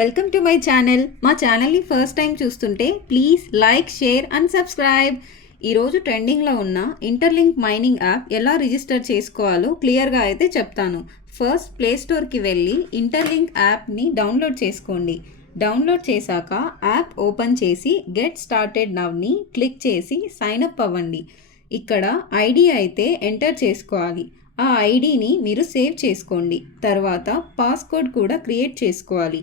Welcome to my channel. మా ఛానల్ని first time చూస్తుంటే please like, share and subscribe. ఈరోజు ట్రెండింగ్లో ఉన్న ఇంటర్లింక్ మైనింగ్ యాప్ ఎలా రిజిస్టర్ చేసుకోవాలో క్లియర్గా అయితే చెప్తాను. ఫస్ట్ ప్లే స్టోర్కి వెళ్ళి ఇంటర్లింక్ యాప్ని డౌన్లోడ్ చేసుకోండి. డౌన్లోడ్ చేశాక యాప్ ఓపెన్ చేసి గెట్ స్టార్టెడ్ నవ్ని క్లిక్ చేసి సైన్ అప్ అవ్వండి. ఇక్కడ ఐడి అయితే ఎంటర్ చేసుకోవాలి. ఆ ఐడిని మీరు సేవ్ చేసుకోండి. తర్వాత పాస్కోడ్ కూడా క్రియేట్ చేసుకోవాలి.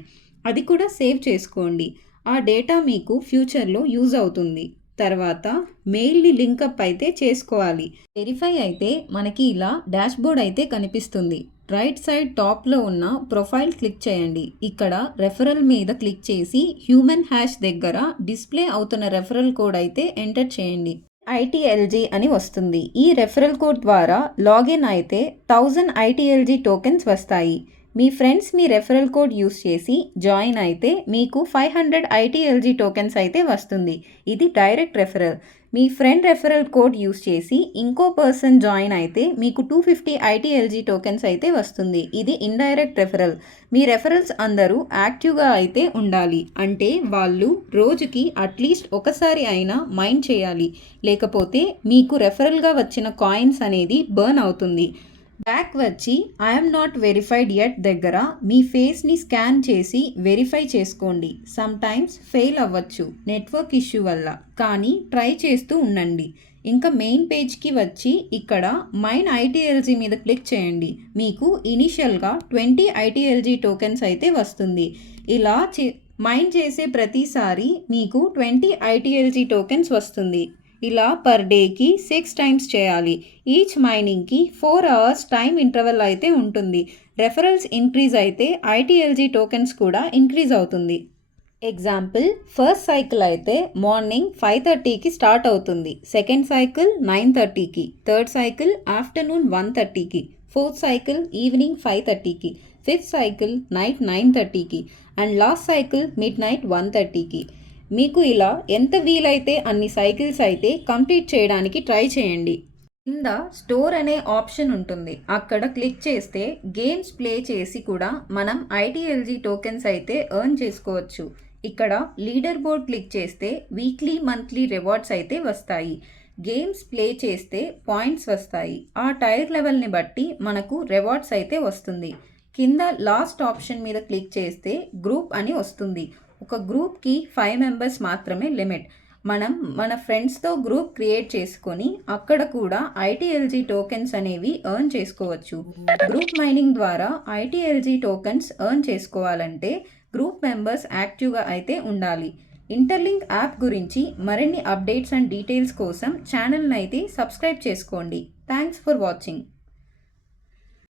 అది కూడా సేవ్ చేసుకోండి. ఆ డేటా మీకు ఫ్యూచర్లో యూజ్ అవుతుంది. తర్వాత మెయిల్ని లింకప్ అయితే చేసుకోవాలి. వెరిఫై అయితే మనకి ఇలా డాష్బోర్డ్ అయితే కనిపిస్తుంది. రైట్ సైడ్ టాప్లో ఉన్న ప్రొఫైల్ క్లిక్ చేయండి. ఇక్కడ రెఫరల్ మీద క్లిక్ చేసి హ్యూమన్ హ్యాష్ దగ్గర డిస్ప్లే అవుతున్న రెఫరల్ కోడ్ అయితే ఎంటర్ చేయండి. ఐటీఎల్జీ అని వస్తుంది. ఈ రెఫరల్ కోడ్ ద్వారా లాగిన్ అయితే 1000 ఐటీఎల్జీ టోకెన్స్ వస్తాయి. మీ ఫ్రెండ్స్ మీ రెఫరల్ కోడ్ యూస్ చేసి జాయిన్ అయితే మీకు 500 ఐటీఎల్జీ టోకెన్స్ అయితే వస్తుంది. ఇది డైరెక్ట్ రెఫరల్. మీ ఫ్రెండ్ రెఫరల్ కోడ్ యూస్ చేసి ఇంకో పర్సన్ జాయిన్ అయితే మీకు 250 ఐటీఎల్జీ టోకెన్స్ అయితే వస్తుంది. ఇది ఇండైరెక్ట్ రెఫరల్. మీ రెఫరల్స్ అందరూ యాక్టివ్గా అయితే ఉండాలి. అంటే వాళ్ళు రోజుకి అట్లీస్ట్ ఒకసారి అయినా మైన్ చేయాలి. లేకపోతే మీకు రెఫరల్గా వచ్చిన కాయిన్స్ అనేది బర్న్ అవుతుంది. బ్యాక్ వచ్చి ఐఎమ్ నాట్ వెరిఫైడ్ యట్ దగ్గర మీ ఫేస్ని స్కాన్ చేసి వెరిఫై చేసుకోండి. సమ్టైమ్స్ ఫెయిల్ అవ్వచ్చు నెట్వర్క్ ఇష్యూ వల్ల, కానీ ట్రై చేస్తూ ఉండండి. ఇంకా మెయిన్ పేజ్కి వచ్చి ఇక్కడ మైన్ ఐటీఎల్జీ మీద క్లిక్ చేయండి. మీకు ఇనిషియల్గా 20 ఐటీఎల్జీ టోకెన్స్ అయితే వస్తుంది. ఇలా మైన్ చేసే ప్రతిసారి మీకు 20 ఐటీఎల్జీ టోకెన్స్ వస్తుంది. ఇలా పర్ డేకి 6 టైమ్స్ చేయాలి. ఈచ్ మైనింగ్కి 4 అవర్స్ టైం ఇంటర్వెల్ అయితే ఉంటుంది. రెఫరల్స్ ఇంక్రీజ్ అయితే ఐటీఎల్జీ టోకెన్స్ కూడా ఇంక్రీజ్ అవుతుంది. ఎగ్జాంపుల్, ఫస్ట్ సైకిల్ అయితే మార్నింగ్ 5:30కి స్టార్ట్ అవుతుంది. సెకండ్ సైకిల్ 9:30కి, థర్డ్ సైకిల్ ఆఫ్టర్నూన్ 1:30కి, ఫోర్త్ సైకిల్ ఈవినింగ్ 5:30కి, ఫిఫ్త్ సైకిల్ నైట్ 9:30కి and last cycle midnight 1:30కి. మీకు ఇలా ఎంత వీలైతే అన్ని సైకిల్స్ అయితే కంప్లీట్ చేయడానికి ట్రై చేయండి. కింద స్టోర్ అనే ఆప్షన్ ఉంటుంది. అక్కడ క్లిక్ చేస్తే గేమ్స్ ప్లే చేసి కూడా మనం ఐటీఎల్జీ టోకెన్స్ అయితే ఎర్న్ చేసుకోవచ్చు. ఇక్కడ లీడర్ బోర్డ్ క్లిక్ చేస్తే వీక్లీ మంత్లీ రివార్డ్స్ అయితే వస్తాయి. గేమ్స్ ప్లే చేస్తే పాయింట్స్ వస్తాయి. ఆ టైర్ లెవెల్ని బట్టి మనకు రివార్డ్స్ అయితే వస్తుంది. కింద లాస్ట్ ఆప్షన్ మీద క్లిక్ చేస్తే గ్రూప్ అని వస్తుంది. ఒక గ్రూప్కి 5 మెంబర్స్ మాత్రమే లిమిట్. మనం మన ఫ్రెండ్స్తో గ్రూప్ క్రియేట్ చేసుకొని అక్కడ కూడా ఐటీఎల్జీ టోకెన్స్ అనేవి ఎర్న్ చేసుకోవచ్చు. గ్రూప్ మైనింగ్ ద్వారా ఐటీఎల్జీ టోకెన్స్ ఎర్న్ చేసుకోవాలంటే గ్రూప్ మెంబర్స్ యాక్టివ్గా అయితే ఉండాలి. ఇంటర్లింక్ యాప్ గురించి మరిన్ని అప్డేట్స్ అండ్ డీటెయిల్స్ కోసం ఛానల్ని అయితే సబ్స్క్రైబ్ చేసుకోండి. Thanks for watching.